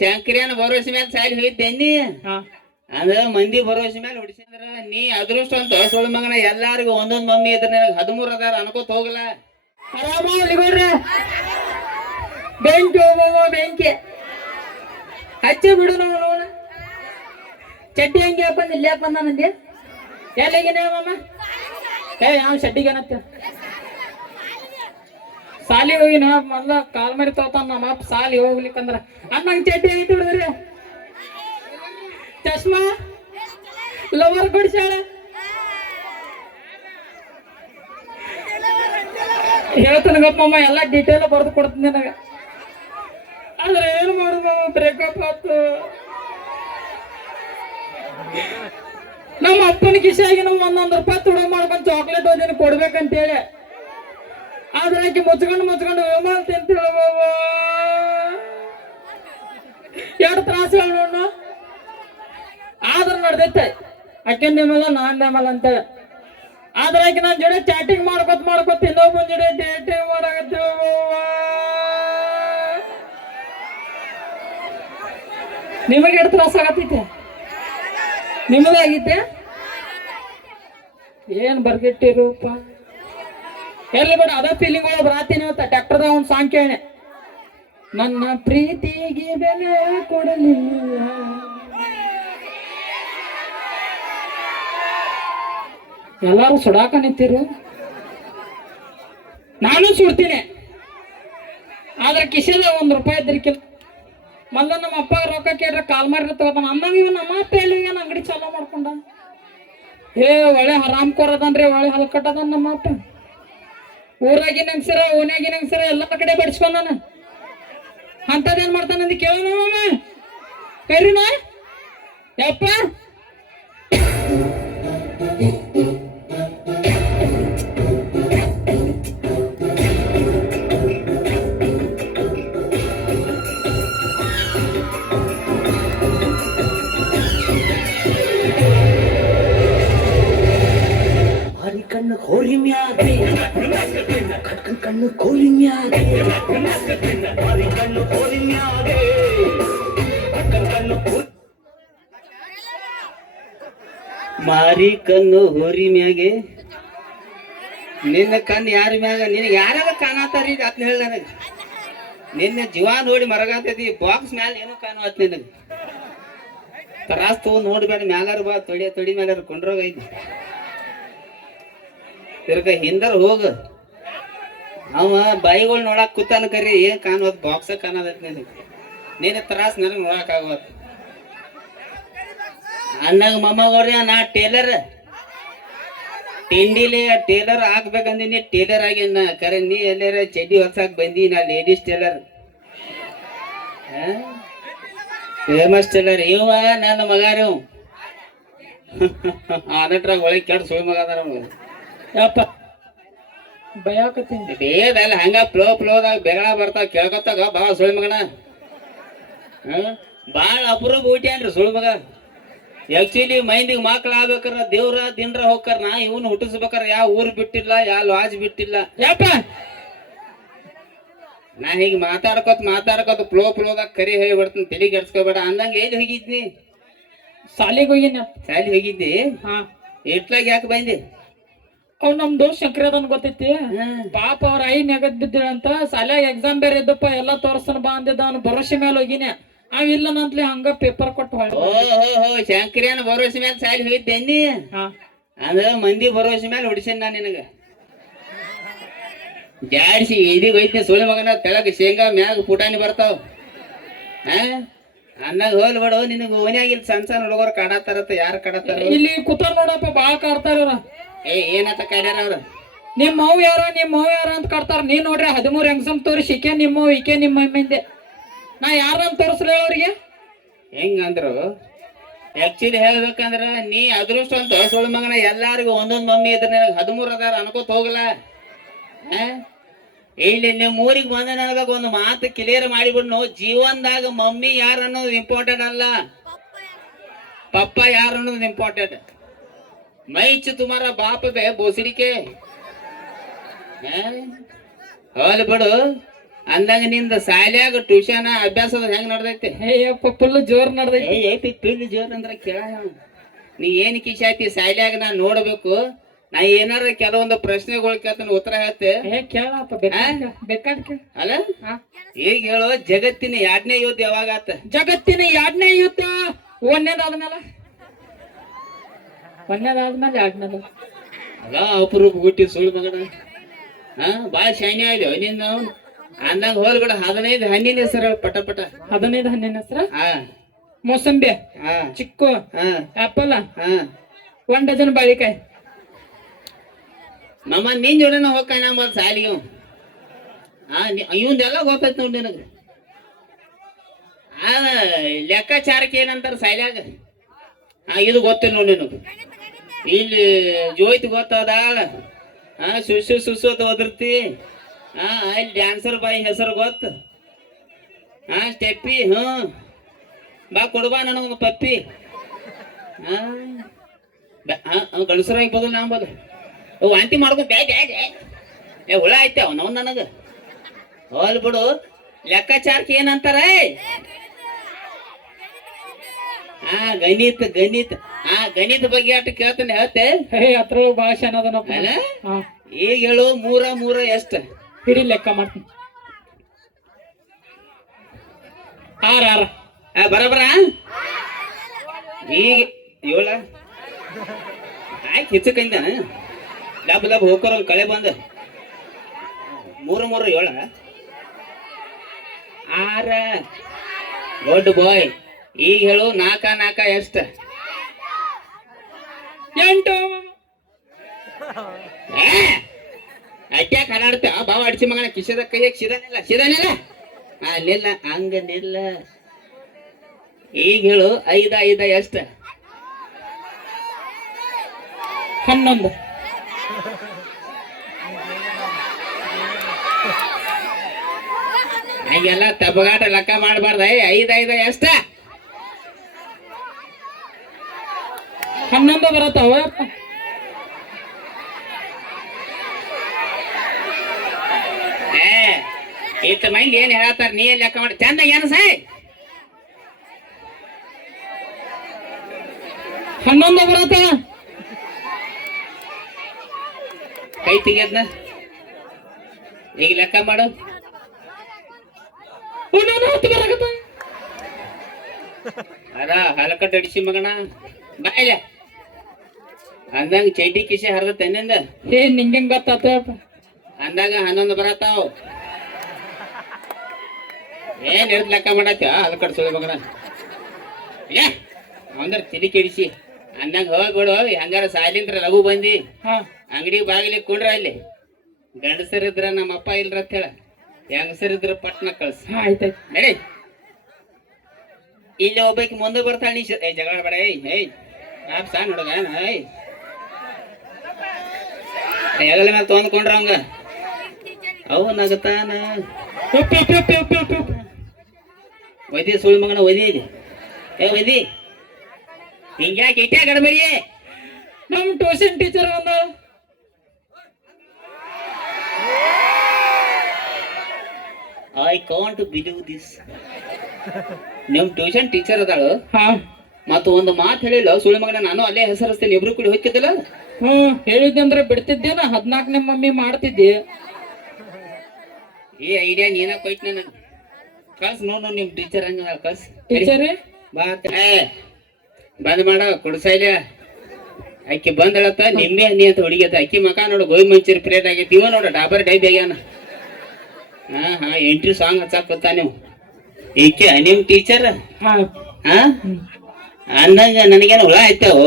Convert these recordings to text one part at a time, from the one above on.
ಶಂಕರ್ಯಾನ ಭರೋಸೆ ಮೇಲೆ ಸಾಲಿ ಹೋಗಿದ್ದೇನಿ ಅಂದ್ರ ಮಂದಿ ಭರೋಸೆ ಮೇಲೆ ಹೊಡಿಸಿದ್ರ ನೀ ಅದೃಷ್ಟ ಅಂತ ಸುಳ್ಳು ಮಗನ ಎಲ್ಲಾರಿಗೂ ಒಂದೊಂದ್ ಮಮ್ಮಿ ಇದ್ರ 13 ಅದಾರ ಅನ್ಕೋತ ಹೋಗಲ್ಲ. ಬೆಂಕಿ ಹೋಗುವ ಬೆಂಕಿ ಹಚ್ಚಿ ಬಿಡು ನಾವು ಚಡ್ಡಿ ಹಂಗೆ ಹಾಕೊಂಡ್ ಇಲ್ಲಿ ಯಾಕೆ ಬಂದ ನಂದಿ ಎಲ್ಲಿಗೇನೆ ಮಾಮ ಯಾವ ಶಡ್ಡಿಗೆ ಏನತ್ತ ಸಾಲಿ ಹೋಗಿನ ಮೊದ್ಲ ಕಾಲ್ ಮರಿ ತೋತಾನ ನಮ್ಮ ಅಪ್ಪ ಸಾಲಿ ಹೋಗ್ಲಿಕ್ಕಂದ್ರ ಅನ್ನಂಗ್ ಚಡ್ಡಿ ಐತಿ ಬಿಡಿದ್ರಿ ಚಶ್ಮಾ ಲವರ್ ಕೊಡ್ಸಾಳ ಹೇಳ್ತಾನ ಗಪ್ಪಮ್ಮ ಎಲ್ಲ ಡೀಟೇಲ್ ಬರೆದು ಕೊಡ್ತೀನಿ ನನಗೆ. ಆದ್ರೆ ಏನು ಮಾಡುದು ಬ್ರೇಕಪ್ ಆಯ್ತು. ನಮ್ಮ ಅಪ್ಪನ ಕಿಶಾಗಿ ನಾವು 100 ರೂಪಾಯಿ ತುಡ ಮಾಡ್ಕೊಂಡು ಚಾಕ್ಲೇಟ್ ಓದಿನ ಕೊಡ್ಬೇಕಂತೇಳಿ ಆದ್ರೆ ಆಕೆ ಮುಚ್ಕೊಂಡು ವಿಮಾನ ತಿಂತೀಳ ಎರಡು ತ್ರಾಸಗಳು ನೋಡ ಆದ್ರೆ ನಡ್ದೈತೆ ಅಕ್ಕನ ನಿಮ್ಮಲ್ಲ ನಾನ್ ನಿಮ್ಮಲ್ಲ ಅಂತೇಳಿ ಆದ್ರೆ ಆಕೆ ನನ್ನ ಜೊತೆ ಚಾಟಿಂಗ್ ಮಾಡ್ಕೊತ ಇನ್ನೊಬ್ಬನ ಜೊತೆ ಡೇಟಿಂಗ್ ಮಾಡಕತ್ತೀವ. ನಿಮಗೆ ಎಷ್ಟು ತ್ರಾಸ ಆಗತ್ತೈತೆ ನಿಮಗಾಗೈತೆ ಏನ್ ಬರ್ಗಿಟ್ಟಿರೂಪ ಎಲ್ಲಿ ಬೇಡ ಅದ ಫೀಲಿಂಗ್ ಒಳಗೆ ಬರಾತೀನಿ ಅಂತ ಟ್ಯಾಕ್ಟರ್ದ ಒಂದು ಸಾಂಗ್ ಕೇಳಿ ನನ್ನ ಪ್ರೀತಿಗೆ ಬೆಲೆ ಕೊಡಲಿಲ್ಲ ಎಲ್ಲಾರು ಸುಡಾಕ ನಿಂತಿರು ನಾನು ಸುಡ್ತೀನಿ ಆದ್ರೆ ಕಿಶೆದ 1 ರೂಪಾಯಿ ಇದ್ರಿಕಿಲ್ಲ ಮೊದ್ಲ ನಮ್ಮ ಅಪ್ಪ ರೊಕ್ಕ ಕೇಳ್ರೆ ಕಾಲ್ ಮಾರಿ ತಗೋತಾನ ಅಂದಂಗ ಇವ ನಮ್ಮ ಅಪ್ಪ ಎಲ್ಲಿಗೆ ಅಂಗಡಿ ಚಾಲೂ ಮಾಡ್ಕೊಂಡ ಒಳ್ಳೆ ಹರಾಮ್ ಕೊರದನ್ರಿ ಒಳ್ಳೆ ಹಲ್ಕಟ್ಟದನ್ ನಮ್ಮ ಅಪ್ಪ ಊರಾಗಿನ ಹೆಂಗ್ಸರ ಓನ್ಯಾಗಿನ ಹೆಂಗ್ಸರ ಎಲ್ಲ ಕಡೆ ಬಡಿಸ್ಕೊಂಡಾನ ಅಂತದೇನ್ ಮಾಡ್ತಾನಂದು ಕೇಳ ನಮ್ಮ ಕರಿನ ಯಪ್ಪ ಕಣ್ಣು ಕೋರಿ ಮ್ಯಾಗೆ ಕಣ್ಣು ಕೋರಿ ಮ್ಯಾಗೆ ಕಣ್ಣು ಕೋರಿ ಮ್ಯಾಗೆ ಮಾರಿ ಕಣ್ಣು ಹೋರಿ ಮ್ಯಾಗೆ ನಿನ್ನ ಕಣ್ಣು ಯಾರ ಮ್ಯಾಗ ನಿನಗೆ ಯಾರ್ಯಾರ ಕಾಣತಾರಿ ಅದ್ನ ಹೇಳ ನನಗೆ ನಿನ್ನ ಜೀವ ನೋಡಿ ಮರಗಾತೈತಿ ಬಾಕ್ಸ್ ಮ್ಯಾಲ ಏನೋ ಕಾಣುವತ್ ನಿನಗೆ ತ್ರಾಸ್ ತಗೊಂಡ್ ನೋಡ್ಬೇಡ ಮ್ಯಾಲಾರ ಬಾ ತೊಡಿ ಮ್ಯಾಲಾರ ಕೊಂಡ್ರೋಗ ಐತಿ ತಿರ್ಗ ಹಿಂದರ ಹೋಗ ಅವ ಬಾಯಿಗಳು ನೋಡಕ್ ಕೂತಾನ ಕರಿ ಏನ್ ಕಾಣುವತ್ ಬಾಕ್ಸ ಕಾಣದೈತಿ ನಿನಗೆ ನೀನ ತ್ರಾಸ್ ನನಗೆ ನೋಡಕ್ ಆಗೋತ್ ಅನ್ನಂಗ ಮೊಮ್ಮಗವ್ರಿ ನಾ ಟೇಲರ್ ತಿಂಡಿಲಿ ಟೇಲರ್ ಆಗ್ಬೇಕಂದಿನಿ ಟೇಲರ್ ಆಗಿನ ಕರೆ ನೀ ಎಲ್ಲಾರ ಚಡ್ಡಿ ಹೊಲ್ಸಾಕ್ ಬಂದಿ ನಾ ಲೇಡೀಸ್ ಟೇಲರ್ ಫೇಮಸ್ ಟೇಲರ್ ಇವ ನನ್ನ ಮಗ ರೀ ಆನಟ್ರಾಗ ಒಳಗೆ ಕೆಟ್ಟ ಸುಳಿ ಮಗ ಅದಾರ ಯಪ್ಪ ಭಯಕತ್ತೀನಿ ಬೇದಲ್ಲ ಹಂಗ ಫ್ಲೋದಾಗ ಬೆಗಳ ಬರ್ತಾವ ಕೇಳ್ಕೊತಾಗ ಬಾ ಸುಳಿ ಮಗನ ಬಾಳ ಅಪರೂಪ ಹುಟ್ಯಾನ್ರಿ ಸುಳಿ ಮಗ ಆಕ್ಚುಲಿ ಮೈಂದಿಗೆ ಮಕ್ಳು ಆಗ್ಬೇಕಾರ ದೇವ್ರ ದಿನರ ಹೋಗ್ತಾರ ನಾ ಇವನು ಹುಟ್ಟಿಸ್ಬೇಕಾರ ಯಾವ ಊರ್ ಬಿಟ್ಟಿಲ್ಲ ಯಾವ ಲಾಜ್ ಬಿಟ್ಟಿಲ್ಲ ಯಪ್ಪ ನಾ ಹೀಗೆ ಮಾತಾಡ್ಕೊತ ಫ್ಲೋದಾಗ ಕರಿ ಹೇಳಿ ಬಿಡ್ತೀನಿ ತಲೆ ಕೆಡ್ಸ್ಕೊಬೇಡ ಅಂದಂಗ ಎಲ್ಲಿ ಹೋಗಿದ್ನಿ ಸಾಲಿಗೆ ಹೋಗಿನ ಶಾಲಿ ಹೋಗಿದ್ದಿ ಹಾ ಇಟ್ಲಾಗ ಯಾಕೆ ಬಂದಿ ಅವ್ ನಮ್ ದೋಸ್ತ್ ಶಂಕರದನ್ ಗೊತ್ತೈತಿ ಪಾಪ ಅವ್ರ ಐ ನೆಗದ್ ಬಿದ್ದಿರಂತ ಸಾಲ್ಯಾಗ ಎಕ್ಸಾಮ್ ಬೇರೆ ಇದ್ದಪ್ಪ ಎಲ್ಲಾ ತೋರ್ಸನ್ ಬಾ ಅಂದಿದ್ದ ಅವ್ನು ಭರೋಸೆ ಮೇಲೆ ಹೋಗಿನ ಅವ್ ಇಲ್ಲ ನಂತ್ಲಿ ಹಂಗ ಪೇಪರ್ ಕೊಟ್ಟು ಓಹೋ ಶಂಕರ್ಯಾನ ಭರೋಸೆ ಮೇಲೆ ಸಾಲಿ ಹೋಗಿದ್ದೇನಿ ಅಂದ್ರ ಮಂದಿ ಭರೋಸೆ ಮೇಲೆ ಹೊಡಿಸೇನ್ ನಾ ನಿನಗ ಜಾಡ್ಸಿ ಇದೀಗ ಹೋಯ್ತಿ ಸುಳ್ಳು ಮಗನ ತೆಳಗ ಶೇಂಗಾ ಮ್ಯಾಗ ಪುಟಾಣಿ ಬರ್ತಾವ ಅಂದಾಗ ಹೋಲ್ ಬಿಡು ನಿನಗ ಓನ್ಯಾಗಿಲ್ ಸಣ್ಣ ಹುಡುಗರು ಕಾಡತಾರತ್ತ ಯಾರು ಕಾಡತಾರ ಇಲ್ಲಿ ಕೂತಾರ ನೋಡಪ್ಪ ಬಾಳ ಕಾಡ್ತಾರ ಏನತ್ತ ಕಾಡ್ಯಾರ ಅವ್ರ ನಿಮ್ ಮವ್ ಯಾರ ಅಂತ ಕಾಡ್ತಾರ ನೀ ನೋಡ್ರಿ 13 ಎಕ್ಸಾಮ್ ತೋರಿಸಿ ಈಕೆ ನಿಮ್ಮ ಈಕೆ ನಿಮ್ಮ ಮಮ್ಮಿಂದೆ ನಾ ಯಾರಂತ ತೋರಿಸ್ರಿ ಅವ್ರಿಗೆ ಹೆಂಗಂದ್ರು ಆಕ್ಚುಲಿ ಹೇಳ್ಬೇಕಂದ್ರ ನೀ ಅದೃಷ್ಟ ಅಂತ ಸುಳ್ಳು ಮಗನ ಎಲ್ಲಾರಿಗೂ ಒಂದೊಂದ್ ಮಮ್ಮಿ ಇದ್ರ 13 ಅದಾರ ಅನ್ಕೋತ ಹೋಗಲ್ಲ ಇಲ್ಲಿ ನಿಮ್ಮ ಊರಿಗೆ ಬಂದ ನನಗ ಒಂದು ಮಾತು ಕ್ಲಿಯರ್ ಮಾಡಿಬಿಡ್ನು ಜೀವನದಾಗ ಮಮ್ಮಿ ಯಾರು ಅನ್ನೋದು ಇಂಪಾರ್ಟೆಂಟ್ ಅಲ್ಲ ಪಪ್ಪ ಯಾರು ಅನ್ನೋದು ಇಂಪಾರ್ಟೆಂಟ್ ಮೈಚ್ ತುಮಾರ ಬಾಪ ಬೇ ಬೋಸಡಿಕೆ ಹೋಲ್ ಬಿಡು ಅಂದಂಗ ನಿಂದ ಶಾಲ್ಯಾಗ ಟ್ಯೂಷನ್ ಅಭ್ಯಾಸದ ಹೆಂಗ್ ನಡ್ದೈತಿ? ಅಯ್ಯಪ್ಪ ಫುಲ್ ಜೋರ್ ನಡ್ದೈತಿ. ಐತಿ ಪಿಲ್ ಜೋರ್ ಅಂದ್ರ ಕೇಳ. ನೀ ಏನ್ ಕಿಶಾತಿ ಶಾಲ್ಯಾಗ ನಾ ನೋಡ್ಬೇಕು. ನಾ ಏನಾರ ಕೆಲವೊಂದು ಪ್ರಶ್ನೆಗಳು ಕೇಳ್ತಾನ ಉತ್ತರ ಹೇಳ್ತೆ. ಕೇಳಪ್ಪ ಬೇಕಾದ್ ಕೇಳ. ಅಲ್ಲ ಈಗ ಹೇಳು, ಜಗತ್ತಿನ 2ನೇ ಯುದ್ಧ ಯಾವಾಗ ಆತ? ಜಗತ್ತಿನ 2ನೇ ಯುದ್ಧ ಒಂದನೇದಾದ್ಮೇಲೆ 2ನೇದು. ಅಲ್ಲ ಅಪರೂಪ ಹುಟ್ಟಿ ಸುಳ್ಳು ಮಗನ. ಬಾಳ ಶಾನ್ಯ ಆಯ್ತು ನಿನ್ನ. ಅಂದಂಗ ಹೋಲ್ಗಡ 15 ಹಣ್ಣಿನ ಹೆಸರು ಪಟ ಪಟ. 15 ಹಣ್ಣಿನ ಹೆಸರು? ಹಾ. ಮೋಸಂಬಿ, ಚಿಕ್ಕು, ಆಪಲ್, 1 ಡಜನ್ ಬಾಳಿಕಾಯಿ. ನಮ್ಮ ನಿನ್ ಜೋಡಿನ ಹೋಗ್ಕಾನ ಮತ್ ಸಾಲಿಗೆ. ಇವಂದೆಲ್ಲ ಗೊತ್ತೈತಿ ನೋಡಿ ನಿನಗ. ಲೆಕ್ಕಾಚಾರಕ್ಕೆ ಏನಂತಾರ ಸಾಲ್ಯಾಗ? ಇದು ಗೊತ್ತಿಲ್ಲ ನೋಡಿ ನಿನಗ. ಇಲ್ಲಿ ಜೋಯ್ತಿ ಗೊತ್ತದಾಳ. ಸುಸು ಸುಸು ಅಂತ ಒದರ್ತಿ. ಅಲ್ಲಿ ಡ್ಯಾನ್ಸರ್ ಬಾಯಿ ಹೆಸರು ಗೊತ್ತು. ಸ್ಟೆಪ್ಪಿ. ಬಾ ಕೊಡ್ಬಾ ನನಗೊಂದು ಪಪ್ಪಿ. ಗಣಸರಾಗಿ ಬದಲು ನಾ ಬದು ವಾಂತಿ ಮಾಡ್ಕೊ ಬ್ಯಾಡ್ ಹುಳ ಐತೆ ಅವನವ್ ನನಗ. ಹೋಲ್ ಬಿಡು. ಲೆಕ್ಕಾಚಾರಕ್ಕೆ ಏನಂತಾರ? ಗಣಿತ. ಗಣಿತ ಬಗ್ಗೆ ಅಷ್ಟು ಕೇಳ್ತಾನೆ ಹೇಳ್ತೆ. ಅದ್ರೊಳಗೆ ಭಾಳ ಶಾನದನಪ್ಪ. ಈಗ ಹೇಳು, 3 ಎಷ್ಟು? ಹಿಡಿ ಲೆಕ್ಕ ಮಾಡ್ತೀನಿ. 6 ಬರಬರ. ಈಗ 7 ಆಯ್ತು ಹೆಚ್ಚಕಂದಾನ. ಲಬ್ ಹೋಗ್ಕರ ಕಳೆ ಬಂದ. 3 7 6 ದೊಡ್ಡ ಬಾಯ್. ಈಗ ಹೇಳು, 4 ಎಷ್ಟು? 8. ಅಟ್ಯಾಕ್ ಹಾಡಾಡ್ತ ಬಾವ ಅಡಿಸಿ ಮಗನ. ಕಿಶದ ಕೈಯಾಗ ಸಿದಾನಿಲ್ಲ ಅಲ್ಲಿಲ್ಲ ಹಂಗನಿಲ್ಲ. ಈಗ ಹೇಳು, 5 ಎಷ್ಟು? 11. ಹಂಗೆಲ್ಲ ತಬಗಾಟ ಲೆಕ್ಕ ಮಾಡಬಾರ್ದ. 5 ಎಷ್ಟ? 11 ಬರತ್ತಾವ. ಇಷ್ಟ ಮಂದಿ ಏನ್ ಹೇಳತ್ತಾರ, ನೀ ಲೆಕ್ಕ ಮಾಡಿ ಚಂದ ಏನು ಸಾಯ್. 11 ಬರತ್ತಾವ. ಕೈ ತೆಗಿಯದ್ನ. ಈಗ ಲೆಕ್ಕ ಮಾಡು. 10 ಬರಕತ್ತ. ಹಲಕಟ್ಟು ಅಡಿಸಿ ಮಗನ ಬಾಯ. ಅಂದಂಗ ಚೈಟಿ ಕಿಶೆ ಹರಿದ ತೆನ್ನಿಂದ. ನಿಂಗೆ ಗೊತ್ತಾತ? ಅಂದಾಗ 11 ಬರತ್ತಾವ. ಏನ್ ಹಿಡ್ದು ಲೆಕ್ಕ ಮಾಡತ್ತ ಹಲಕಟ್ಟು ಸುಳಿ ಮಗನ. ಅವಂದ್ರ ತಿಳಿ ಕೆಡಿಸಿ ಅಂದಂಗ ಹೋಗ್ಬಿಡು. ಹೆಂಗಾರ ಸಾಲಿಂದ್ರ ಲಘು ಬಂದಿ ಅಂಗಡಿ ಬಾಗಿಲಿ ಕುಂಡ್ರ. ಅಲ್ಲಿ ಗಂಡಸರಿದ್ರ ನಮ್ಮ ಅಪ್ಪ ಇಲ್ರ ಅಂತ ಹೇಳ, ಹೆಂಗಸರಿದ್ರ ಪಟ್ನ ಕಳ್ಸ. ಆಯ್ತಾಯ್ತು ನಡಿ. ಇಲ್ಲಿ ಒಬ್ಬಾಕಿ ಮುಂದೆ ಬರ್ತಾಳ. ನೀ ಜಗಳ ಬೇಡ. ಸಾನ್ ಹುಡುಗ. ಹೆಗಲ ಮೇಲೆ ತೊಂದ್ಕೊಂಡ್ರ ಅವಂಗ ಅವು ನಗತಾನ. ಒದಿ ಸುಳ್ಳು ಮಗನ ಒದಿ. ಒದಿ ಹಿಂಗ್ಯಾಕೆ ಇಟ್ಯಾ ಗಡಬಡಿ? ನಮ್ ಟ್ಯೂಷನ್ ಟೀಚರ್ ಒಂದು ಐ ಕಾಂಟ್ ಬಿಲೀವ್ ದಿಸ್. ನಿಮ್ ಟ್ಯೂಷನ್ ಟೀಚರ್ ಅದಾಳು. ಮತ್ತ ಒಂದು ಮಾತು ಹೇಳಿಲ್ಲ ಸುಳ್ಳು ಮಗನ. ನಾನು ಅಲ್ಲೇ ಹೆಸರಿಸ್ತೇನೆ, ಇಬ್ರು ಕೂಡಿ ಹೋಗ್ತಿದ್ದಲ್ಲ. ಹೇಳಿದ್ದೆ ಅಂದ್ರೆ ಬಿಡ್ತಿದ್ದೇನ. 14ನೇ ಮಮ್ಮಿ ಮಾಡ್ತಿದ್ದೆ. ಈ ಐಡಿಯಾ ನೀನ ಕೊಯ್ತು ನನಗೆ. ಕಳ್ಸ ನೋಡು ನಿಮ್ ಟೀಚರ್ ಹಂಗ ಕಳ್ಸ. ಟೀಚರ್ ಬಂದ್ ಮಾಡ ಕೊಡ್ಸೈಲ. ಅಕ್ಕಿ ಬಂದಳತ್ತ ನಿಮ್ಮೆ ಹಣ್ಣಿ ಅಂತ ಹುಡುಗಿಯತ್ತ. ಅಕ್ಕಿ ಮಕ ನೋಡು ಗೋಧಿ ಮಂಚೂರಿ ಪ್ಲೇಟ್ ಆಗೈತಿ. ಇವ ನೋಡು ಡಾಬರ್ ಡೈಬ್ ಆಗ್ಯಾನ. ಎಂಟ್ರಿ ಸಾಂಗ್ ಹಚ್ಚಾಕತ್ತ ನೀವು. ಈಕೆ ನಿಮ್ ಟೀಚರ್ ಅಂದಂಗ ನನಗೇನು ಹುಳ ಆಯ್ತಾವು.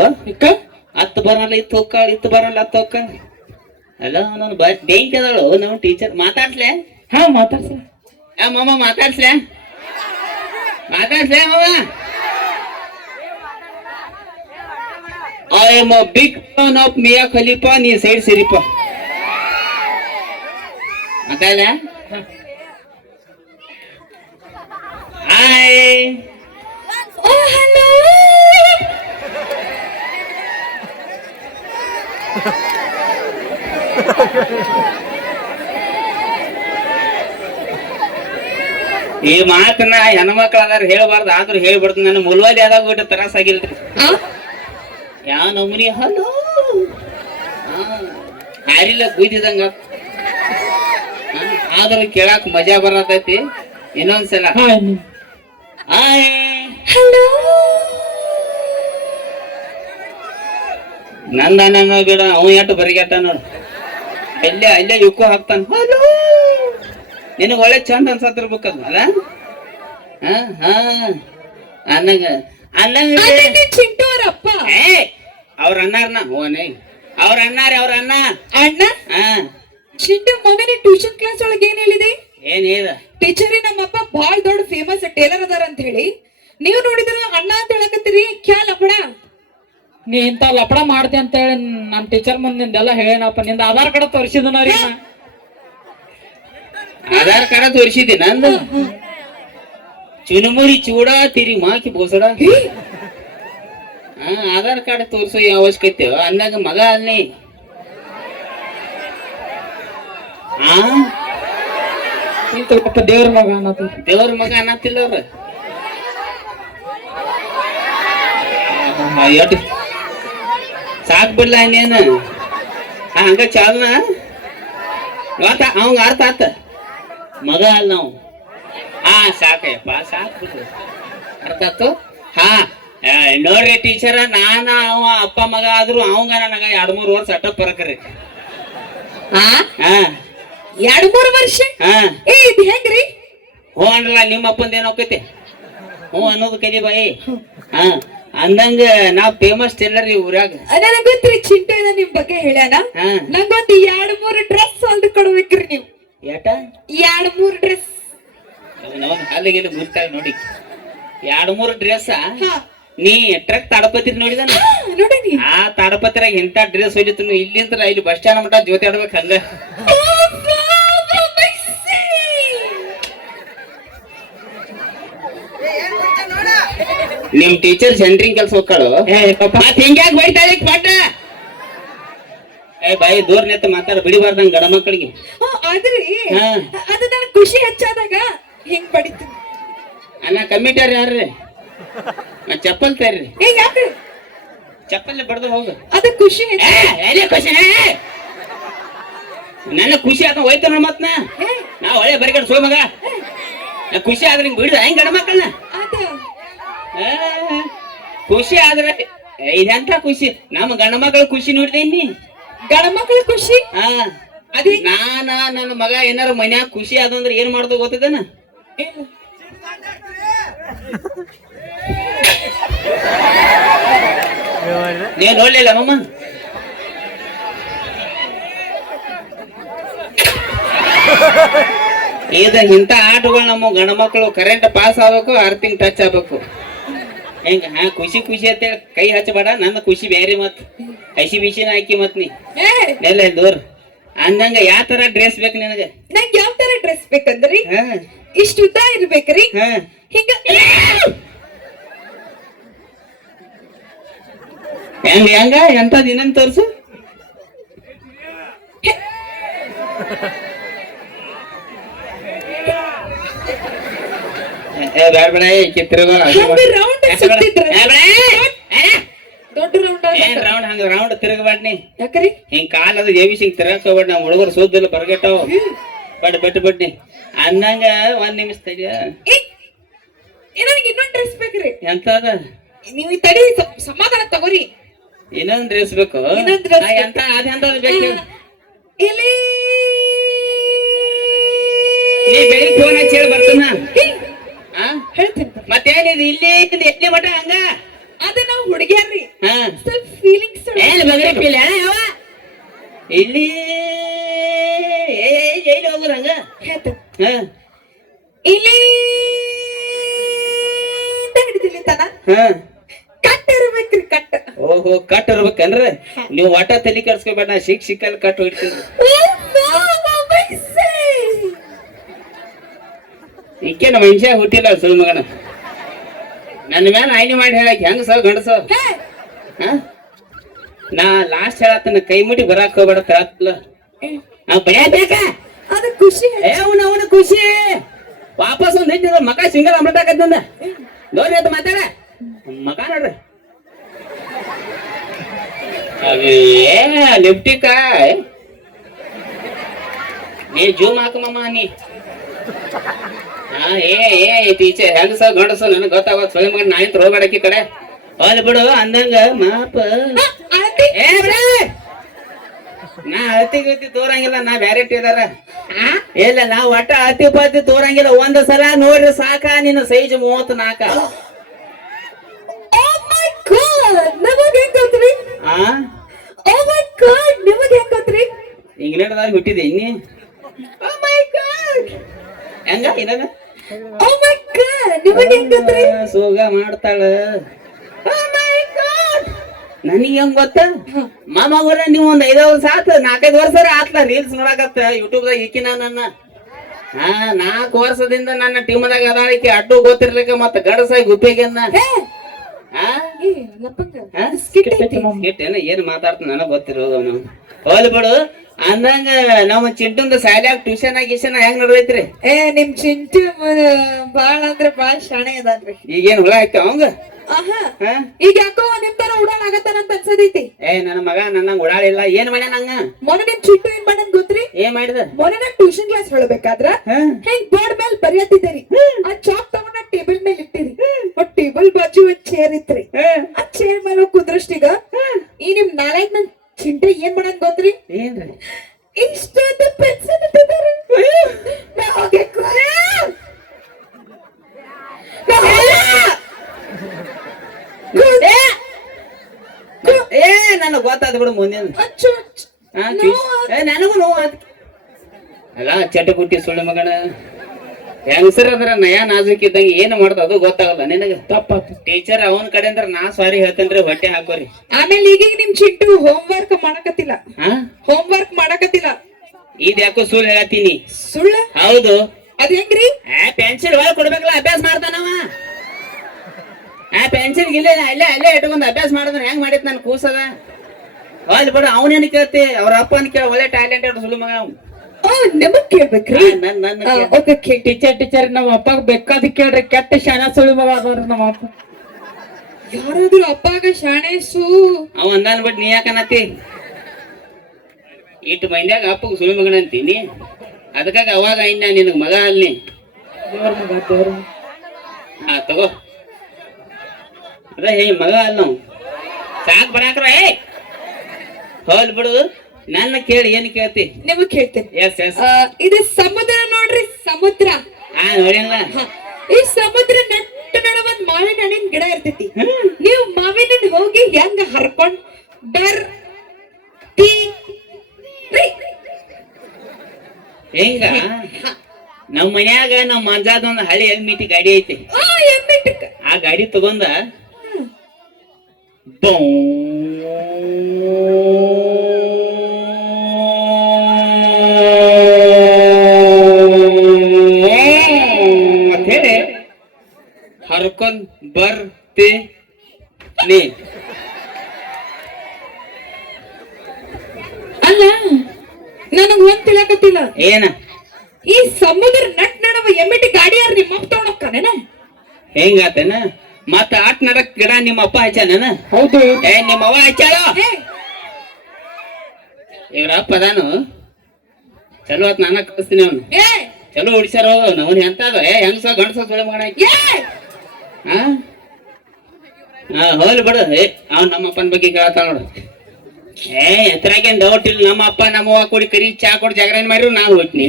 10 ಬರಲ್ಲ ಇತ್ತು ಹೋಗ್ಕಾಳ, 10 ಬರಲ್ಲ 10 ಹೋಗ್ಕಾಳ. ಅಲ್ಲ ನಾನು ಬೆಂಕಿ ಅದಾಳು ನಮ್ಮ ಟೀಚರ್. ಮಾತಾಡ್ಸ್ಲೆ? ಮಾತಾಡ್ಸ. ಮಾಮ ಮಾತಾಡ್ಸ್ಲೆ ಮಾಮ. I am a big fan of Mia Khalifa. ನೀ ಸೈಡ್ ಸಿರಿಪ ಮಾತಾಡ. ಹಾಯ್. ಹಲೋ. ಈ ಮಾತನ್ನ ಹೆಣ್ಮಕ್ಳು ಅದಾರ ಹೇಳ್ಬಾರ್ದು, ಆದ್ರೂ ಹೇಳ್ಬಿಡ್ತು. ನನ್ನ ಮುಲ್ವಾಲಿ ಆದಾಗ ಬಿಟ್ಟು ತ್ರಾಸ ಆಗಿಲ್ರಿ. ಯಾವ ನಮೂನಿ ಹಲೋ ಹಾರಿಲ್ಲ ಗುಯ್ದಿದಂಗ, ಆದ್ರೂ ಕೇಳಾಕ ಮಜಾ ಬರತೈತಿ. ಇನ್ನೊಂದ್ಸಲ ನಂದ ನನ್ನ ಬಿಡ, ಅವ ಎಟ್ಟು ಬರಿಗೆಟ್ಟ ನೋಡು. ಅಲ್ಲೇ ಯುಕ್ಕೋ ಹಾಕ್ತಾನ. ಹಲೋ ನಿನಗ್ ಒಳ್ಳೆ ಚಂದ ಅನ್ಸತ್ತಿರ್ಬೇಕದ್ ಅಲ್ಲ. ಅನ್ನಂಗ ಚಿಂಟು ಅವರಪ್ಪ ಅವ್ರ ಅನ್ನಾರನ ಓನೇ ಅವ್ರ ಅಣ್ಣ ಚಿಂಟು ಮೊನ್ನೆ ಟ್ಯೂಷನ್ ಕ್ಲಾಸ್ ಒಳಗೆ ಏನ್ ಹೇಳಿದೆ? ಏನ್ ಹೇಳ? ಟೀಚರಿ ನಮ್ಮಪ್ಪ ಬಾಳ್ ದೊಡ್ಡ ಫೇಮಸ್ ಟೇಲರ್ ಅದಾರ ಅಂತ ಹೇಳಿ ನೀವು ನೋಡಿದ್ರ ಅಣ್ಣ ಅಂತ ಹೇಳಕತ್ತೀರಿ. ಕ್ಯಾ ಲಪಡ? ನೀ ಇಂತ ಲಪಡ ಮಾಡ್ತಿ ಅಂತ ಹೇಳಿ ನಮ್ ಟೀಚರ್ ಮುಂದೆ ನಿಂದೆಲ್ಲ ಹೇಳೇನಪ್ಪ. ನಿಂದ ಆಧಾರ್ ಕಾರ್ಡ್ ತೋರಿಸಿದ ರೀ. ಆಧಾರ್ ಕಾರ್ಡ್ ತೋರಿಸಿದೆ ನಂದು. ಚುನುಮುರಿ ಚೂಡ ತಿರಿ ಮಾಕಿ ಬೋಸಡ. ಆಧಾರ್ ಕಾರ್ಡ್ ತೋರಿಸೋ ಅವಶ್ಯಕತೆ ಅಂದಾಗ ಮಗ ಅಲ್ಲಿ ದೇವ್ರ ಮಗ ಅನ್ನೋದು. ದೇವ್ರ ಮಗ ಅನ್ನತ್ತಿಲ್ಲ ಅವ್ರ. ಎಟ್ಟು ಸಾಕ್ ಬಿಡ್ಲ ಇನ್ನೇನು. ಹಂಗ ಚಾಲ್ನ ಅವಂಗ ಅರ್ಥ ಆತ. ಮಗ ಅಲ್ಲ ನಾವು. ಸಾಕಯ್ಯಪ್ಪ ಸಾಕ್ ಬಿಡ್ರಿ. ಅರ್ಥ ಆತು. ನೋಡ್ರಿ ಟೀಚರ, ನಾನ ಅವ ಅಪ್ಪ ಮಗ ಆದ್ರು ಅವಂಗ ನನಗ 2-3 ವರ್ಷ ಅಟ್ಟ ಬರಕ್ರಿ. 2-3 ವರ್ಷ ಹೆಂಗ್ರಿ? ಹ್ಞೂ ಅನ್ರಲ್ಲ, ನಿಮ್ಮ ಅಪ್ಪಂದ ಏನ್ ಹೋಗೈತಿ? ಹ್ಞೂ ಅನ್ನೋದು ಕಲಿ ಬಾಯಿ. ಅಂದಂಗ ನಾವ್ ಫೇಮಸ್ ಟೇಲರ್ ಈ ಊರಾಗ. ನನಗ ಗೊತ್ತ್ರಿ ಚಿಂಟು ಇದ ನಿಮ್ ಬಗ್ಗೆ ಹೇಳ್ಯಾನ. ನಂಗೊಂದು 2-3 ಡ್ರೆಸ್ ಹೊಲ್ದು ಕೊಡ್ಬೇಕ್ರಿ ನೀವು. ಏಟ 2-3 ಡ್ರೆಸ್ ಅಲ್ಲಿಗೆ ಮುರ್ತಾಳೆ ನೋಡಿ. 2-3 ಡ್ರೆಸ್ ನೀ ಟ್ರಕ್ ತಾಡಪತ್ರಿ ನೋಡಿದಾನ? ನೋಡಿನಿ. ಆ ತಾಡಪತ್ರಾಗ ಇಂತ ಡ್ರೆಸ್ ಹೊಲಿತು ಇಲ್ಲಿಂದ ಇಲ್ಲಿ ಬಸ್ ಸ್ಟ್ಯಾಂಡ್ ಮಟ್ಟ ಜೊತೆ ಆಡ್ಬೇಕು ಹಂಗ. ನಿಮ್ ಟೀಚರ್ ಸೆಂಟ್ರಿಂಗ್ ಕೆಲ್ಸ ಹೋಗ್ಕಾಳು. ಹಿಂಗ್ಯಾಗ ಬೈತಾಳೆ ಪಟ್ಟ. ಬಾಯಿ ದೂರ ನೆತ್ತ ಮಾತಾಡ ಬಿಡಿಬಾರ್ದಂಗ ಗಡ ಮಕ್ಕಳಿಗೆ. ಆದ್ರಿ ಅದು ನನಗೆ ಖುಷಿ ಹೆಚ್ಚಾದಾಗ ಹಿಂಗ್ ಬಡಿತು. ಅಣ್ಣ ಕಮ್ಮಿಟ್ಯಾರ ಯಾರ್ರಿ? ಚಪ್ಪಲ್ ತರ್ರಿ. ಚಪ್ಪಲ್ ಬಡ್ದು ಹೋಗ. ಅದು ಖುಷಿ. ಖುಷಿ ನನ್ನ ಖುಷಿ ಆತ ಹೋಯ್ತು ನೋಡ್ ಮತ್ ನಾ ಒಳ್ಳೆ ಬರಿಗಡ್ ಸೋ ಮಗ. ಖುಷಿ ಆದ್ರೆ ಹಿಂಗ್ ಬಿಡ್ದ ಹೆಂಗ್ ಗಡ ಮಕ್ಕಳನ್ನ? ಖುಷಿ ಆದ್ರೆ ಇದೆಂತ ಖುಷಿ? ನಮ್ಮ ಗಂಡ ಮಕ್ಕಳ ಖುಷಿ ನೋಡ್ದೇನಿ. ಗಂಡ ಮಕ್ಕಳ ಖುಷಿ ಅದೇ ನನ್ನ ಮಗ ಏನಾರ ಮನ್ಯಾಗ ಖುಷಿ ಆದಂದ್ರೆ ಏನ್ ಮಾಡ್ದು ಗೊತ್ತದನ? ನೀವ್ ನೋಡ್ಲಿಲ್ಲ ಮಮ್ಮ? ಇಂತ ಆಟಗಳು ನಮ್ಮ ಗಂಡ ಮಕ್ಕಳು ಕರೆಂಟ್ ಪಾಸ್ ಆಗ್ಬೇಕು, ಅರ್ಥಿಂಗ್ ಟಚ್ ಆಗ್ಬೇಕು. ಹೆಂಗ ಖುಷಿ ಖುಷಿ ಅಂತ ಕೈ ಹಚ್ಚಬೇಡ. ನನ್ನ ಖುಷಿ ಬೇರೆ ಮತ್ ಹಸಿ ಬಿಸಿನ ಹಾಕಿ ಮತ್ ನೀ ಎಲ್ಲ ದೂರ್ ಅಂದಂಗ ಯಾವ ತರ ಡ್ರೆಸ್ ಬೇಕು ನಿನಗ? ನಂಗೆ ಯಾವ ತರ ಡ್ರೆಸ್ ಬೇಕಂದ್ರಿ ಇಷ್ಟು ಉದ್ದ ಇರ್ಬೇಕ್ರಿ. ಹಿಂಗ ಹೆಂಗ ಎಂತದ್ ಇನ್ನೊಂದ್ ತೋರ್ಸು. ಬೇಡ ಬೇಡ ರೌಂಡ್ ತಿರುಗಬೇಡ್ನಿ. ಯಾಕ್ರಿ? ಹಿಂಗ್ ಕಾಲ ಅದು ಎಬಿಸಿಂಗ್ ತಿರಗಕ್ ಹೋಗ್ಬೇಡ. ನಮ್ ಹುಡುಗರು ಸೋದಿಲ್ಲ ಬರಗಟ್ಟವ್ ಬಿಟ್ಟು ಬಿಡ್ನಿ ಅಂದಂಗ. 1 ನಿಮಿಷ ತಡಿಯ. ನನಗೆ ಇನ್ನೊಂದ್ ಡ್ರೆಸ್ ಬೇಕ್ರಿ. ಎಂತದ? ನೀವು ತಡಿ ಸಮಾಧಾನ ತಗೋರಿ. ಇನ್ನೊಂದ್ ಡ್ರೆಸ್ ಬೇಕು? ಎಂತ ಅದೆಂತದ್ ಬೇಕು? ಇಲ್ಲಿ ನೀ ಬೆಳಿಗ್ಗೆ ಫೋನ್ ಹಚ್ಚಿ ಹೇಳಿ ಬರ್ತಾನ. ಹೇಳ್ತೀನಿ. ಮತ್ತೇನಿದು ಇಲ್ಲಿ ಎಲ್ಲಿ ಮಟ ಹಂಗ? ಅದ ನಾವು ಹುಡುಗಿಯಾರ್ರಿ, ಸ್ವಲ್ಪ ಫೀಲಿಂಗ್ಸ್ ಇಲ್ಲಿ ಎಲ್ಲಿ ಹೋಗುದ ಹಂಗ? ಇಲ್ಲಿ ಹಿಡಿದಿಲ್ಲ ತನ ಕಟ್ ಇರ್ಬೇಕ್ರಿ. ಕಟ್ ಓಹೋ ಕಟ್ ಇರ್ಬೇಕನ್ರ? ನೀವು ಒಟ್ಟ ತಲೆ ಕರ್ಸ್ಕೊಬೇಡ. ನಾ ಸಿಕ್ಕಲ್ಲಿ ಕಟ್ ಹೊಡಿತೀನಿ. ಈಕೇನ ಮನುಷ್ಯ ಹುಟ್ಟಿಲ್ಲ ಸುಳ್ ಮಗನ. ನನ್ನ ಮೇಲೆ ಆಯ್ನೆ ಮಾಡಿ ಹೇಳಕ್ ಹೆಂಗ ಸರ್ ಗಂಡಸ? ನಾ ಲಾಸ್ಟ್ ಹೇಳತ್ತನ ಕೈ ಮುಟ್ಟಿ ಬರಾಕ್ ಹೋಗ್ಬೇಡ ತಳತ್ತಲ್ಲ. ಅದು ಖುಷಿ. ಅವನ ಖುಷಿ ವಾಪಸ್ ಒಂದ್ ಹೆಚ್ಚಿದ ಮಕ ಸಿಂಗಲ್ ಅಮೃತ ಆಕತ್ತಂದ ನೋಡ್ರಿ ಅಂತ ಮಾತಾಡ ಮಕ ನೋಡ್ರಿ ಏ ಲಿಪ್ಟಿಕ ನೀ ಜೂಮ್ ಹಾಕಮ್ಮ ನೀ ಹಾ ಏ ಟೀಚರ್ ಹೆಂಗಸ ಗಂಡಸ ನನಗೆ ಗೊತ್ತಾಗ ಸ್ವಯಂ ಮಗ ನಾಯಿ ಹೋಗ್ಬೇಡಕ್ಕಿ ಕಡೆ ಹೋಲ್ ಬಿಡು ಅಂದಂಗ ಮಾಪ ಏ ಬಿಡ ನಾ ಅಳತಿ ಗತಿ ತೋರಂಗಿಲ್ಲ ನಾ ಬ್ಯಾರೆಟ್ ಇದಾರ ಇಲ್ಲ ನಾ ಒಟ್ಟ ಅಳತಿ ಪತಿ ತೋರಂಗಿಲ್ಲ ಒಂದ್ ಸಲ ನೋಡ್ರಿ ಸಾಕ ನಿನ್ನ ಸೈಜ್ 34 ಇಂಗ್ಲೆಂಡ್ದಾಗ ಹುಟ್ಟಿದೆ ಇನ್ನಿ ಹೆಂಗ ಏನಾಗ ಸೋಗ ಮಾಡ್ತಾಳ ನನಗೆ ಹೆಂಗ್ ಗೊತ್ತ ಮಾಮವ್ರ ನೀವು ಒಂದ್ 5 ವರ್ಷ ಆತ 4-5 ವರ್ಷ ಆತ್ಲ ರೀಲ್ಸ್ ನೋಡಕತ್ತ ಯೂಟ್ಯೂಬ್ದಾಗ ಈಕಿನ ನನ್ನ 4 ವರ್ಷದಿಂದ ನನ್ನ ಟೀಮ್ದಾಗ ಅದಾಳಿಕೆ ಅಡ್ಡು ಗೊತ್ತಿರ್ಲಿಕ್ಕೆ ಮತ್ತ ಗಡಸಾಗಿ ಗುಪ್ಪಿಗೆನ್ನ ಏನ್ ಮಾತಾಡ್ತ ನನಗ್ ಗೊತ್ತಿರೋದು ಅವನು ಹೋಲ್ ಬಿಡು ಅಂದಂಗ ನಮ್ಮ ಚಿಂಟುಂದ ಶಾಲ್ಯಾಗ ಟ್ಯೂಷನ್ ಗೀಷನ್ ಹೆಂಗ್ ನಡ್ದೈತ್ರಿ ನಿಮ್ ಚಿಂಟು ಬಾಳ ಅಂದ್ರೆ ಬಾಳ ಶಾಣೆ ಅದಾನ್ರಿ ಈಗೇನ್ ಹುಳ ಆಯ್ತ ಅವಂಗ ಈಗ ಯಾಕೋ ನಿಮ್ ತರ ಉಡಾಳ ಆಗತ್ತಾನಂತ ಅನ್ಸದೈತಿ ನನ್ನ ಮಗ ನನ್ನ ಉಡಾಳಿಲ್ಲ ಏನ್ ಮಾಡ್ಯ ನಂಗ ಮೊನ್ನೆ ನಿಮ್ ಚಿಂಟು ಏನ್ ಮಾಡಂಗ್ ಗೊತ್ತ್ರಿ ಏನ್ ಮಾಡಿದ ಮೊನ್ನೆ ನಾ ಟ್ಯೂಷನ್ ಕ್ಲಾಸ್ ಹೇಳ್ಬೇಕಾದ್ರ ಹೆಂಗ್ ಬೋರ್ಡ್ ಮೇಲೆ ಬರೆಯತ್ತಿದ್ದೀರಿ ಆ ಚಾಕ್ ತಗೊಂಡ ಟೇಬಲ್ ಮೇಲೆ ಇಟ್ಟಿರಿ ಆ ಟೇಬಲ್ ಬಾಜು ಒಂದ್ ಚೇರ್ ಇತ್ರಿ ಆ ಚೇರ್ ಮೇಲೆ ಕುದ್ರಷ್ಟೀಗ ಈ ನಿಮ್ ನಾಳೆಗ್ ನನ್ ಚಿಂಟೆ ಏನ್ ಮಾಡಂಗ್ ಗೊತ್ತ್ರಿ ಏನ್ರಿ ಇಷ್ಟೊಂದು ಪೆನ್ಸಿಲ್ ಇಟ್ಟಿದ್ದಾರೆ ಏ ನನಗ್ ಗೊತ್ತಾದ ಬಿಡು ಮುಂದಿನ ನನಗೂ ನೋವು ಅಲ್ಲ ಚಟಕುಟ್ಟಿ ಸುಳ್ಳು ಮಗನ ಹೆಂಗಸರ ಅದ್ರ ನಯಾ ನಾಜುಕ್ ಇದ್ದಂಗ ಏನ್ ಮಾಡ್ದ ಅದು ಗೊತ್ತಾಗಲ್ಲ ನಿನಗ ತಪ್ಪ ಟೀಚರ್ ಅವನ ಕಡೆ ಅಂದ್ರ ನಾ ಸಾರಿ ಹೇಳ್ತೇನ್ರಿ ಹೊಟ್ಟೆ ಹಾಕೋರಿ ಆಮೇಲೆ ಈಗೀಗ ನಿಮ್ ಚಿಂಟು ಹೋಮ್ವರ್ಕ್ ಮಾಡಕತ್ತಿಲ್ಲ ಹೋಮ್ವರ್ಕ್ ಮಾಡಕತ್ತಿಲ್ಲ ಇದ್ ಯಾಕೋ ಸುಳ್ಳು ಹೇಳತ್ತೀನಿ ಸುಳ್ಳ ಹೌದು ಅದ್ ಹೆಂಗ್ರಿ ಪೆನ್ಸಿಲ್ ಒಳಗ್ ಕೊಡ್ಬೇಕಲ್ಲ ಅಭ್ಯಾಸ ಮಾಡ್ತಾನವ ಪೆನ್ಸಿಲ್ ಇಲ್ಲೇ ಅಲ್ಲೇ ಇಟ್ಕೊಂಡ್ ಅಭ್ಯಾಸ ಮಾಡಿದ್ರೆ ಹೆಂಗ್ ಮಾಡಿತ್ ನನ್ ಕೂಸದ ಹೋಲ್ ಬಿಡು ಅವನೇನು ಕೇಳ್ತಿ ಅವ್ರ ಅಪ್ಪನ ಕೇಳ ಒಳ್ಳೆ ಟ್ಯಾಲೆಂಟೆಡ್ ಸುಳ್ಳು ಮಗ ನಮಗ್ ಕೇಳ್ಬೇಕ್ರಿ ಟೀಚರ್ ನಮ್ಮ ಅಪ್ಪಾಗ ಬೇಕಾದ ಕೇಳ್ರಿ ಕೆಟ್ಟ ಶಾಣ ಸುಳಿ ಮಗ ಅದಾರ ನಮ್ಮ ಅಪ್ಪ ಯಾರಾದ್ರೂ ಅಪ್ಪಾಗ ಶಾಣೇಸು ಅವ ಅಂದಾನ್ ಬಿಟ್ಟು ನೀ ಯಾಕನತಿ ಇಟ್ಟು ಮೈನ್ಯಾಗ ಅಪ್ಪಗ ಸುಳಿ ಮಗನ ಅಂತೀನಿ ಅದಕ್ಕಾಗ ಅವಾಗ ಇನ್ನ ನಿನಗ್ ಮಗ ಅಲ್ಲಿ ತಗೋ ಅದ ಹೇ ಮಗ ಅಲ್ಲ ನಾವು ಸಾಕ್ ಬರಾಕ್ರ ಹೋಲ್ ಬಿಡು ನನ್ನ ಕೇಳಿ ಏನ್ ಕೇಳ್ತಿ ನಿಮಗ್ ಕೇಳ್ತೇನೆ ಎಸ್ ಎಸ್ ಇದು ಸಮುದ್ರ ನೋಡ್ರಿ ಸಮುದ್ರ ನೋಡಿಲ್ಲ ಈ ಸಮುದ್ರ ನಟ್ಟ ನಡ ಒಂದ್ ಮಾವಿನ ಹಣ್ಣಿನ ಗಿಡ ಇರ್ತೈತಿ ನೀವು ಮಾವಿನ ಹಣ್ಣು ಹೋಗಿ ಹೆಂಗ ಹರ್ಕೊಂಡ್ ಹೆಂಗ ನಮ್ ಮನ್ಯಾಗ ನಮ್ ಮಂಜಾದ ಒಂದ್ ಹಳಿ ಎಲ್ಮಿಟಿ ಗಾಡಿ ಐತಿ ಆ ಗಾಡಿ ತಗೊಂಡ ಹೇಳಿ ಹರ್ಕೊಂಡ್ ಬರ್ತೀನಿ ಅಲ್ಲ ನನಗ್ ಒಂದ್ ತಿಳಕತ್ತಿಲ್ಲ ಏನ ಈ ಸಮುದ್ರ ನಟ್ ನಡವ ಎಮ್ಮಿಟಿ ಗಾಡಿ ಯಾರು ನಿಮ್ಮ ಅಪ್ಪ ತಗೊಂಡೋಗ್ತಾನೇನ ಹೆಂಗಾತೇನ ಮತ್ತ ಆಟ್ ನಡಕ್ ಗಿಡ ನಿಮ್ಮ ಅಪ್ಪ ಹಚ್ಚಾನ ಹೌದು ನಿಮ್ಮ ಅವ್ವ ಹಚ್ಚಾಳ ಇವ್ರ ಅಪ್ಪ ಅದಾನು ಚಲೋ ಆತ್ ನಾನ ಕಳಿಸ್ತೀನಿ ಅವ್ನು ಚಲೋ ಹುಡ್ಸ್ಯಾರ ಅವನ್ ಎಂತದ ಹೆಂಗಸ ಗಂಡಸ ಸುಳಿ ಮಗನ ಹೋಲ್ ಬಿಡು ಅವ್ನ್ ನಮ್ಮ ಅಪ್ಪನ ಬಗ್ಗೆ ಕೇಳತ್ತ ನೋಡು ಇದ್ರಾಗೇನ್ ಡೌಟ್ ಇಲ್ಲ ನಮ್ಮ ಅಪ್ಪ ನಮ್ಮವ್ವ ಕೂಡಿ ಕರಿ ಚಾ ಕೊಡಿ ಜಾಗರಣೆ ಮಾಡಿರು ನಾವು ಹೋಗ್ತೀನಿ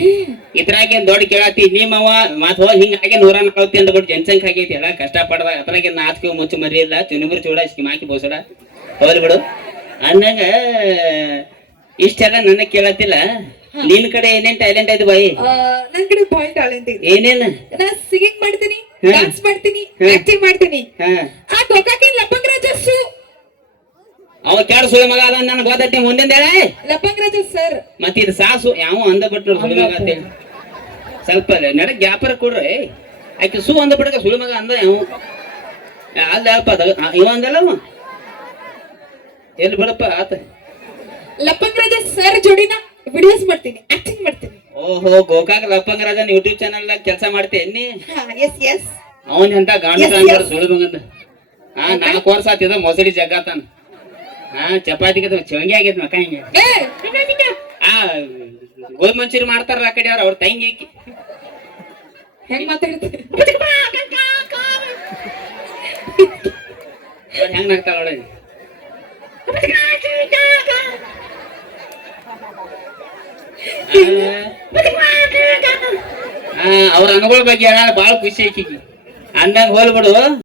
ಇದ್ರಾಗೇನ್ ದೊಡ್ಡ ಕೇಳತಿ ನಿಮ್ಮವ್ವ ಮತ್ ಹೋಗಿ ಹಿಂಗಾಗಿ 140 ಅಂತ ಕೊಟ್ಟು ಜನಸಂಖ್ಯೆ ಆಗೈತಿ ಎಲ್ಲ ಕಷ್ಟ ಪಡದ ಅದ್ರಾಗೇನ್ ನಾಚಿಕೆ ಮುಚ್ಚು ಮರಿ ಇಲ್ಲ ಚುನುಗುರು ಚೂಡ ಮಾಕಿ ಬೋಸಡ ಹೋಲ್ ಬಿಡು ಅಂದಂಗ ಇಷ್ಟೆಲ್ಲ ನನ್ನ ಕೇಳತ್ತಿಲ್ಲ ನಿನ್ ಕಡೆ ಏನೇನ್ ಟ್ಯಾಲೆಂಟ್ ಐತಿ ಬಾಯಿ ನನ್ ಕಡೆ ಬಾಯ್ ಟ್ಯಾಲೆಂಟ್ ಇದೆ ಏನೇನ್ ನಾ ಸಿಂಗಿಂಗ್ ಮಾಡ್ತೀನಿ ಡಾನ್ಸ್ ಮಾಡ್ತೀನಿ ಆಕ್ಟಿಂಗ್ ಮಾಡ್ತೀನಿ ಆ ಗೋಕಾಕಿ ಲಪಂಗ್ ರಾಜಸ್ಸು ಅವ ಕೆಡ ಸುಳಿ ಮಗ ಅದ ನನ್ ಗೊತ್ತೈತಿ ಮುಂದಿನ ಹೇಳ ಲಪಂಗ್ ರಾಜ ಸರ್ ಮತ್ತ ಇದು ಸಾಸು ಯಾವ ಅಂದ ಬಿಟ್ರು ಸುಳಿ ಮಗ ಅಂತ ಸ್ವಲ್ಪ ನಡ ಗ್ಯಾಪರ್ ಕೊಡ್ರಿ ಆಕೆ ಸು ಅಂದ ಬಿಡಕ ಸುಳಿ ಮಗ ಅಂದ ಯಾವ ಅಲ್ಲಪ್ಪ ಇವ ಅಂದಲ್ಲವ ಎಲ್ಲಿ ಬಿಡಪ್ಪ ಆತ ಲಪಂಗ್ ರಾಜ ಸರ್ ಜೋಡಿನ ವಿಡಿಯೋಸ್ ಮಾಡ್ತೀನಿ ಆಕ್ಟಿಂಗ್ ಮಾಡ್ತೀನಿ ಓಹೋ ಗೋಕಾಕ್ ಲಪ್ಪಂಗರಾಜನ್ ಯೂಟ್ಯೂಬ್ ಚಾನಲ್ ಕೆಲಸ ಮಾಡ್ತೇನಿ ಎಸ್ ಎಸ್ ಅವನ್ ಎಂತ ಗಾಂಡು Yes, ಕಾಣ್ತಾರ yes. ಸುಳ್ಳು ಮಗಂದ 4 ವರ್ಷ ಆತಿದ ಮೊಸಳಿ ಜಗ್ಗಾತಾನ ಚಪಾತಿಗೆ ಚವಂಗಿ ಆಗೈತ್ ಮಕ್ಕ ಹಿಂಗೆ ಗೋಧಿ ಮಂಚೂರಿ ಮಾಡ್ತಾರ ಆ ಕಡೆ ಅವ್ರ ತಂಗಿ ಆಕಿ ಹೆಂಗ್ ಮಾತಾಡ್ತಿ ಹೆಂಗ್ ನಗ್ತಾಳ ಅವಳ ಅವ್ರ ಅನುಗಳ ಬಗ್ಗೆ ಹೇಳ ಬಾಳ ಖುಷಿ ಆಕಿಗೆ ಅಂದಂಗ ಹೋಲ್ಬಿಡು